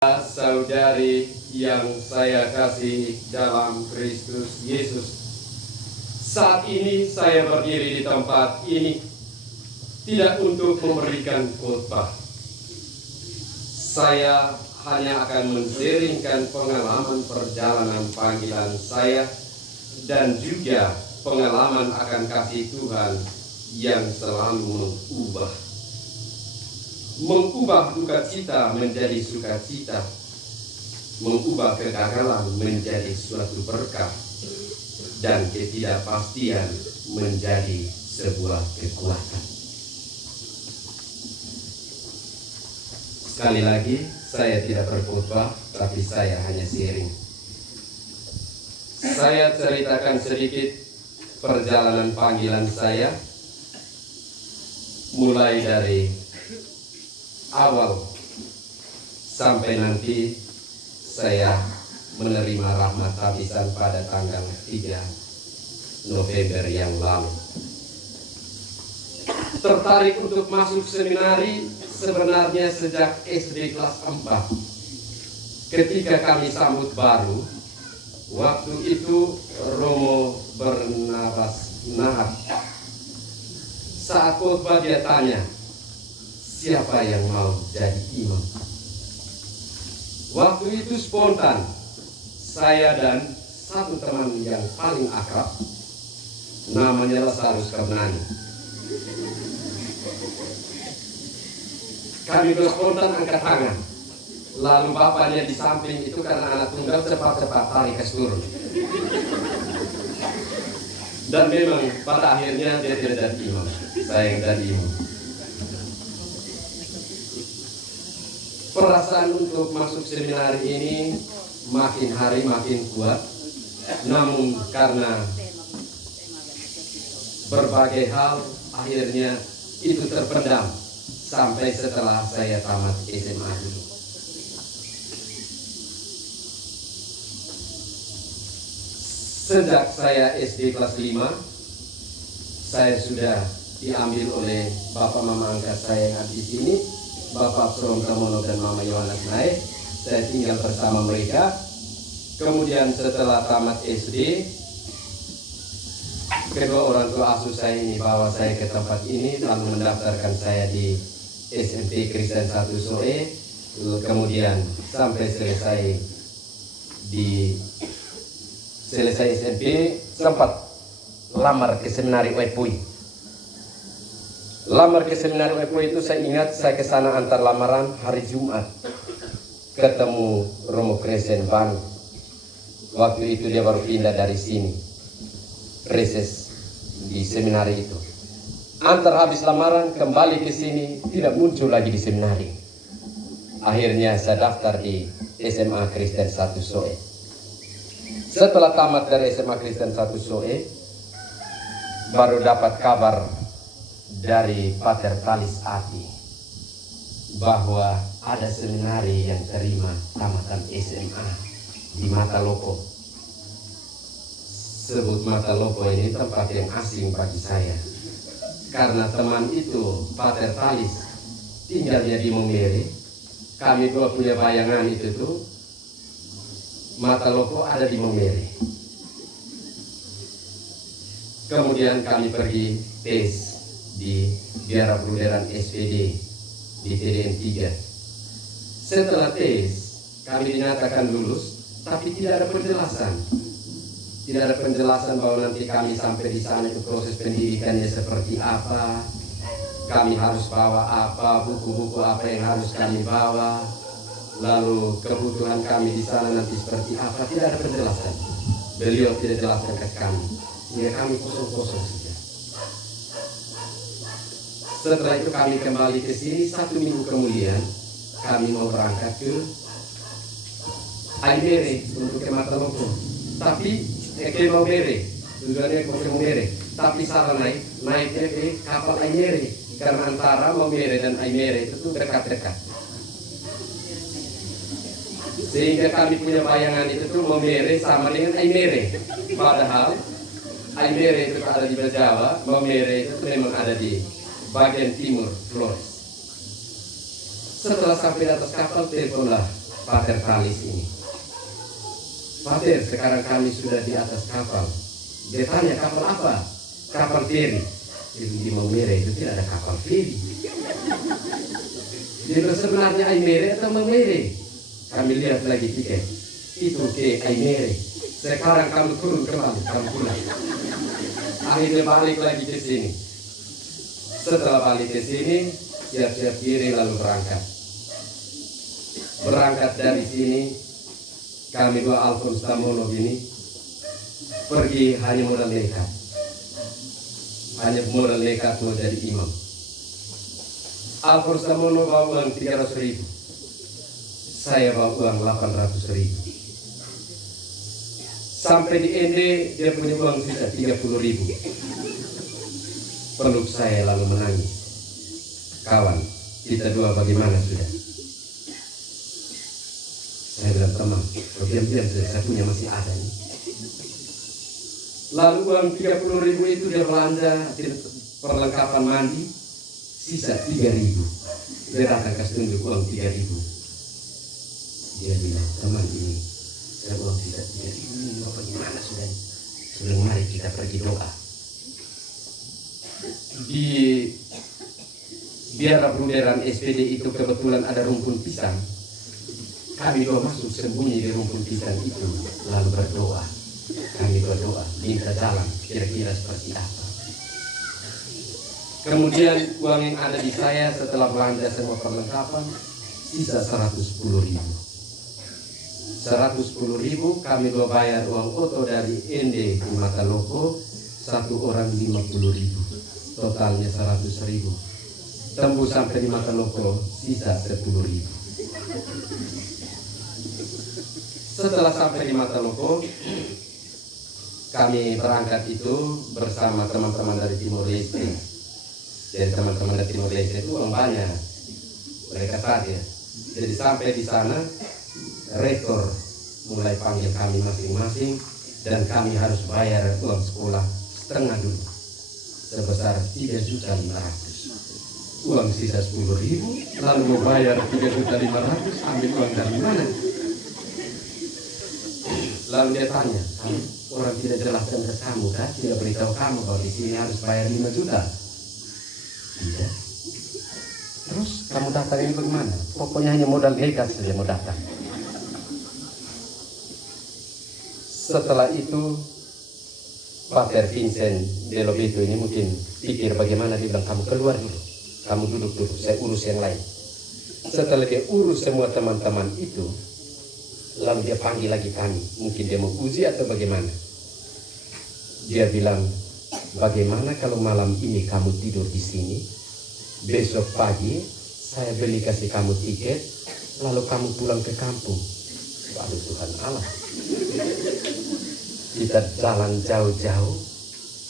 Saudari yang saya kasih dalam Kristus Yesus, saat ini saya berdiri di tempat ini tidak untuk memberikan khotbah. Saya hanya akan menseringkan pengalaman perjalanan panggilan saya dan juga pengalaman akan kasih Tuhan yang selalu mengubah duka cita menjadi sukacita, mengubah kegagalan menjadi suatu berkah, dan ketidakpastian menjadi sebuah kekuatan. Sekali lagi, saya tidak berkhotbah, tapi saya hanya sharing. Saya ceritakan sedikit perjalanan panggilan saya, mulai dari awal sampai nanti saya menerima rahmat habisan pada tanggal 3 November yang lalu. Tertarik untuk masuk seminari sebenarnya sejak SD kelas 4. Ketika kami sambut baru, waktu itu Romo Barnabas Nahar. Saat khotbah dia tanya, siapa yang mau jadi imam? Waktu itu spontan, saya dan satu teman yang paling akrab, namanya Lazarus Karnani. Kami berspontan angkat tangan. Lalu bapaknya di samping itu karena anak tunggal cepat-cepat tarik ke turun. Dan memang pada akhirnya dia tidak jadi imam, saya yang jadi imam. Perasaan untuk masuk seminari ini makin hari makin kuat, namun karena berbagai hal akhirnya itu terpendam sampai setelah saya tamat SMA dulu. Sejak saya SD kelas 5, saya sudah diambil oleh bapak mama angkat saya yang ada di sini, Bapak Srom Tamono dan Mama Yohanes Naik. Saya tinggal bersama mereka. Kemudian setelah tamat SD, kedua orang tua asuh saya ini bawa saya ke tempat ini, lalu mendaftarkan saya di SMP Kristen 1 Soe. Kemudian sampai selesai SMP, sempat lamar ke seminari Wepui. Lamar ke seminari Wepui itu saya ingat, saya ke sana antar lamaran hari Jumat. Ketemu Romo Kresen Ban. Waktu itu dia baru pindah dari sini, reses di seminari itu. Antar habis lamaran kembali ke sini, tidak muncul lagi di seminari. Akhirnya saya daftar di SMA Kristen 1 Soe. Setelah tamat dari SMA Kristen 1 Soe, baru dapat kabar dari Pater Talis Ati bahwa ada seminari yang terima tamatan SMA di Matalopo. Sebut Matalopo ini tempat yang asing bagi saya, karena teman itu Pater Talis tinggalnya di Momere. Kami dua punya bayangan itu tuh Matalopo ada di Momere. Kemudian kami pergi tes di Biara Bruderan SPD di TDN 3. Setelah tes, kami dinyatakan lulus, tapi tidak ada penjelasan. Tidak ada penjelasan bahwa nanti kami sampai di sana itu proses pendidikannya seperti apa, kami harus bawa apa, buku-buku apa yang harus kami bawa, lalu kebutuhan kami di sana nanti seperti apa. Tidak ada penjelasan. Beliau tidak jelaskan ke kami, sehingga kami kosong-kosong saja. Setelah itu kami kembali ke sini. 1 minggu kemudian kami mau berangkat ke Aimere untuk ke Matalopo. Tapi ke Momere, tujuannya ke Momere. Tapi salah naiknya ke kapal Aimere, karena antara Momere dan Aimere itu tuh dekat-dekat. Sehingga kami punya bayangan itu tuh Momere sama dengan Aimere. Padahal Aimere itu ada di Jawa, Momere itu memang ada di bagian timur Flores. Setelah sampai di atas kapal, teleponlah Pater Talis ini. Pater, sekarang kami sudah di atas kapal. Dia tanya, kapal apa? Kapal feri. Di Maumere itu tidak ada kapal feri. Dia bilang, sebenarnya Aimere atau Maumere? Kami lihat lagi tiket. Itu ke Aimere. Sekarang kamu turun kembali, kamu pulang. Akhirnya balik lagi ke sini. Setelah balik ke sini, siap-siap diri lalu berangkat. Berangkat dari sini, kami dua Alphonse Tamono ini pergi hanya modal nekat. Hanya modal nekat mau jadi imam. Alphonse Tamono bawa uang 300.000. Saya bawa uang 800.000. Sampai di Ende dia punya uang sisa 30.000. Peluk saya lalu menangis. Kawan, kita dua bagaimana sudah? Saya bilang, teman, diam-diam saya punya masih ada nih. Lalu uang 30.000 itu dia belanja perlengkapan mandi, sisa 3.000. Dia datang kasih tunjuk uang 3.000. Dia bilang, teman ini, saya uang sisa 3.000 ini mau bagaimana sudah? Sebelum mari kita pergi doa. Di biara bruderan SPD itu kebetulan ada rumpun pisang. Kami dua masuk sembunyi di rumpun pisang itu, lalu berdoa. Kami berdoa, minta jalan, kira-kira seperti apa. Kemudian uang yang ada di saya setelah belanja semua perlengkapan, sisa 110.000. 110.000 kami dua bayar uang oto dari Ende di Mataloko, satu orang 50.000. Totalnya 100.000. Tembus sampai di Mataloko, sisa 10.000. Setelah sampai di Mataloko, kami berangkat itu bersama teman-teman dari Timor Leste. Jadi teman-teman dari Timor Leste itu orang banyak, mereka saja. Jadi sampai di sana, rektor mulai panggil kami masing-masing dan kami harus bayar uang sekolah setengah dulu sebesar 3.500.000. Uang sisa 10.000, lalu mau bayar 3.500.000, ambil uang dari mana? Lalu dia tanya, orang tidak jelaskan ke kamu kan? Tidak beritahu kamu bahwa di sini harus bayar 5 juta? Tidak. Terus kamu datang ini bagaimana? Pokoknya hanya modal nekat saja mau datang. Setelah itu, Pater Vincent de Lobeto ini mungkin pikir bagaimana, dia bilang, kamu keluar dulu. Kamu duduk dulu, saya urus yang lain. Setelah dia urus semua teman-teman itu, lalu dia panggil lagi kami. Mungkin dia mau uji atau bagaimana. Dia bilang, bagaimana kalau malam ini kamu tidur di sini, besok pagi saya beli kasih kamu tiket, lalu kamu pulang ke kampung. Waduh, Tuhan Allah. Kita jalan jauh-jauh,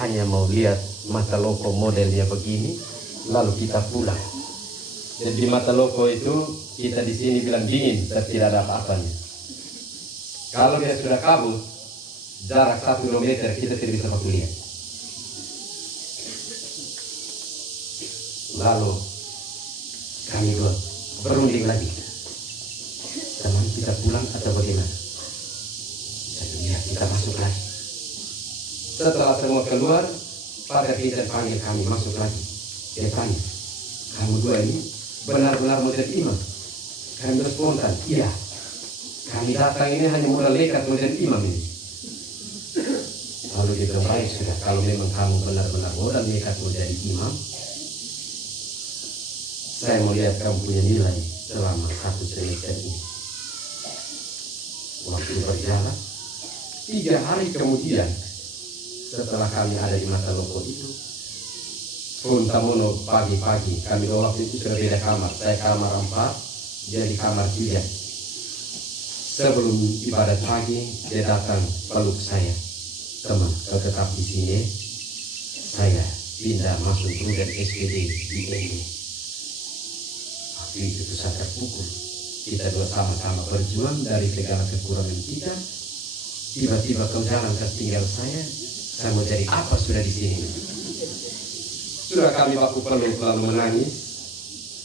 hanya mau lihat Mataloko modelnya begini, lalu kita pulang. Dan di Mataloko itu, kita di sini bilang dingin, tapi tidak ada apa-apanya. Kalau dia sudah kabur, jarak 1 kilometer kita tidak bisa lihat. Lalu kami dua berunding lagi. Teman, kita pulang atau bagaimana? Saya lihat kita masuk lagi. Setelah semua keluar, Pater Vincent panggil kami masuk lagi. Dia tanya, kamu dua ini benar-benar mau jadi imam? Kami berspontan, iya. Kami datang ini hanya modal nekat mau jadi imam ini. Lalu dia bilang, baik sudah, kalau memang kamu benar-benar modal nekat mau jadi imam, saya mau lihat kamu punya nilai selama 1 semester ini. Waktu berjalan, 3 hari kemudian, setelah kami ada di Mataloko itu, Pun Tamono pagi-pagi, kami waktu itu sudah beda kamar. Saya kamar 4, dia di kamar 3. Sebelum ibadat pagi, dia datang peluk saya. Teman, kau tetap di sini. Saya pindah masuk dan SPD di Ende. Waktu itu saya terpukul. Kita dua sama-sama berjuang dari segala kekurangan kita. Tiba-tiba kau jalan tertinggal saya mau jadi apa sudah di sini? Sudah kami baku peluk lalu menangis.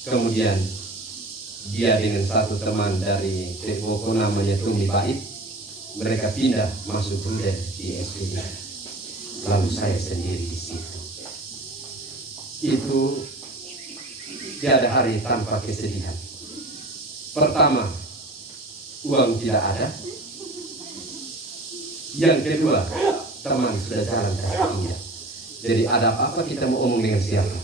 Kemudian dia dengan satu teman dari Tepoko namanya Tumi Bait, mereka pindah masuk Ruder di SPD. Lalu saya sendiri di situ. Itu tiada hari tanpa kesedihan. Pertama, uang tidak ada. Yang kedua, teman sudah jalan kaki. Jadi ada apa kita mau omong dengan siapa?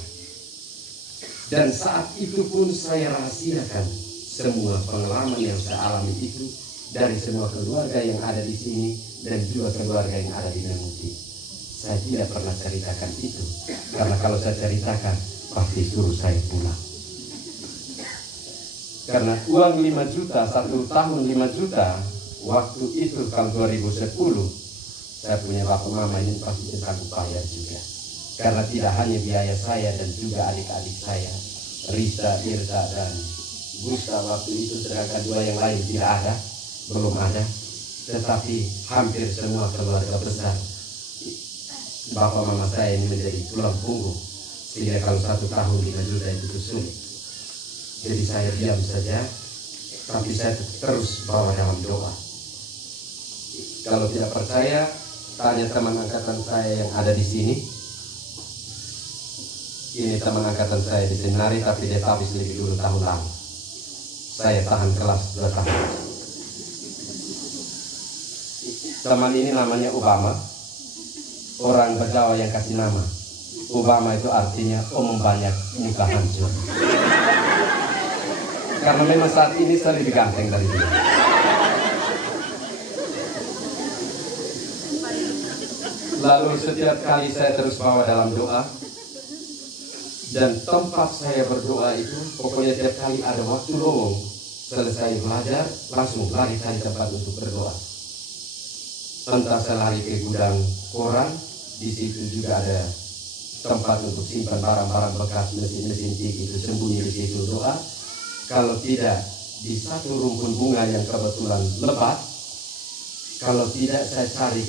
Dan saat itu pun saya rahasiakan semua pengalaman yang saya alami itu dari semua keluarga yang ada di sini dan juga keluarga yang ada di Memuti. Saya tidak pernah ceritakan itu karena kalau saya ceritakan pasti suruh saya pulang. Karena uang 5 juta, 1 tahun 5 juta, waktu itu tahun 2010, saya punya bapak mama ini pasti sanggup bayar juga. Karena tidak hanya biaya saya dan juga adik-adik saya, Risa, Irsa, dan Gusta waktu itu, sedangkan dua yang lain tidak ada, belum ada. Tetapi hampir semua keluarga besar, bapak mama saya ini menjadi tulang punggung. Sehingga kalau 1 tahun 5 juta itu sulit. Jadi saya diam saja, tapi saya terus bawa dalam doa. Kalau tidak percaya, tanya teman angkatan saya yang ada di sini. Ini teman angkatan saya di Seminari, tapi dia habis lebih dulu tahun lalu. Saya tahan kelas 2 tahun. Teman ini namanya Obama. Orang Berjawa yang kasih nama. Obama itu artinya omong banyak, muka hancur. Karena memang saat ini saya lebih ganteng dari dia. Lalu setiap kali saya terus bawa dalam doa. Dan tempat saya berdoa itu, pokoknya tiap kali ada waktu lowong, selesai belajar, langsung lari cari tempat untuk berdoa. Entah saya lari ke gudang koran, di situ juga ada tempat untuk simpan barang-barang bekas, mesin-mesin tik itu sembunyi di situ doa. Kalau tidak, di satu rumpun bunga yang kebetulan lebat, kalau tidak saya cari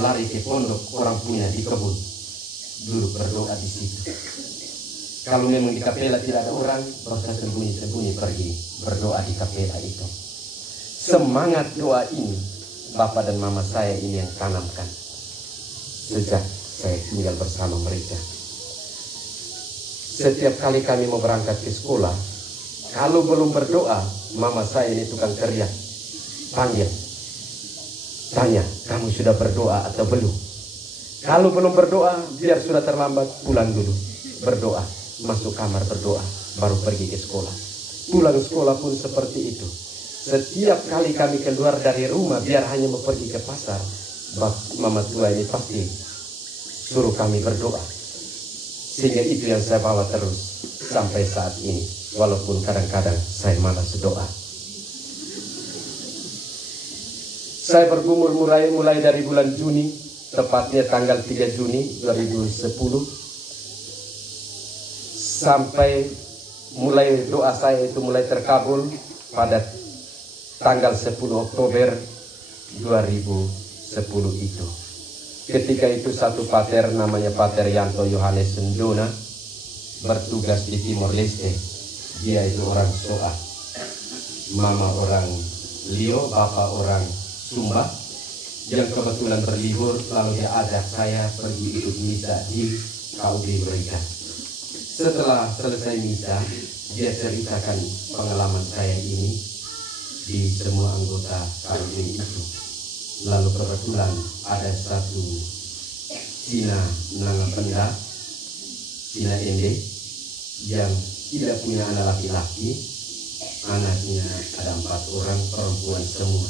lari ke pondok orang punya di kebun, duduk berdoa di situ. Kalau memang di kapela tidak ada orang, proses sembunyi-sembunyi pergi berdoa di kapela itu. Semangat doa ini, Bapak dan Mama saya ini yang tanamkan sejak saya tinggal bersama mereka. Setiap kali kami mau berangkat ke sekolah, kalau belum berdoa, Mama saya ini tukang teriak, panggil, tanya, kamu sudah berdoa atau belum? Kalau belum berdoa, biar sudah terlambat, pulang dulu, berdoa. Masuk kamar berdoa, baru pergi ke sekolah. Pulang sekolah pun seperti itu. Setiap kali kami keluar dari rumah, biar hanya mau pergi ke pasar, Mama tua ini pasti suruh kami berdoa. Sehingga itu yang saya bawa terus sampai saat ini. Walaupun kadang-kadang saya malas doa. Saya bergumul mulai dari bulan Juni, tepatnya tanggal 3 Juni 2010. Sampai mulai doa saya itu mulai terkabul pada tanggal 10 Oktober 2010 itu. Ketika itu satu pater namanya Pater Yanto Yohanes Sendona bertugas di Timor Leste. Dia itu orang Soa, mama orang Lio, bapak orang Sumba, yang kebetulan berlibur. Lalu dia ajak saya pergi ikut misa di KUB mereka. Setelah selesai misa, dia ceritakan pengalaman saya ini di semua anggota KUB itu. Lalu kebetulan ada satu Cina Nangapenda, Cina Ende, yang tidak punya anak laki-laki, anaknya ada 4 orang, perempuan semua.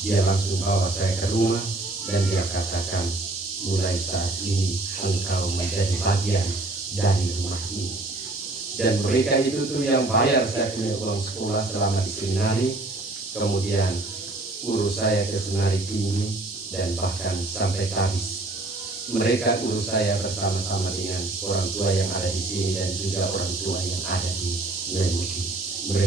Dia langsung bawa saya ke rumah dan dia katakan, mulai saat ini engkau menjadi bagian dari rumah ini. Dan mereka itu tuh yang bayar saya punya uang sekolah selama di seminari, kemudian urus saya ke seminari tinggi dan bahkan sampai tabis. Mereka urus saya bersama-sama dengan orang tua yang ada di sini dan juga orang tua yang ada di Memuti. Mereka